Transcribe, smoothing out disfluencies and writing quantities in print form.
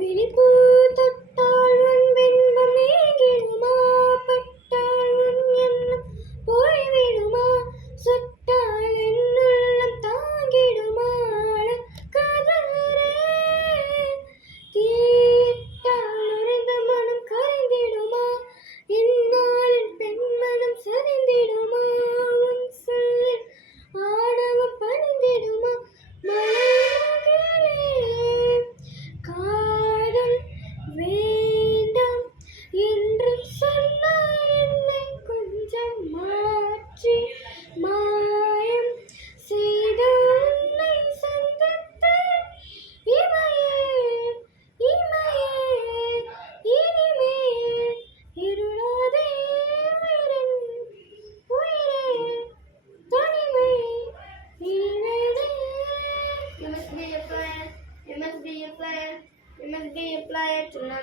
விழிப்பூ தொட்டால் உன் பின்பம் நீங்கிடுமா? பட்டால் உன் எண்ணம் போய்விடுமா? சுட்டால் என் உள்ளம் தாங்கிடுமா? காதலரே, தீயிட்டால் உறைந்த மனம் கரைந்திடுமா? இந்நாளில் பெண் மனம் சரிந்திடுமா? உன் சொல்லில் ஆணவம் பணிந்திடுமா? மலைமகளே, காதல் வேண்டாம் என்று சொன்னாய். என்னை கொஞ்சம் மாற்றி மாயம் செய்து உன்னை சந்தித்தேன். இமையே இமையே இனிமேல் இருளாதே உயிரின் உயிரே, தனிமை இனிமேலே. You must be a player. You must be a player. You must be a player to know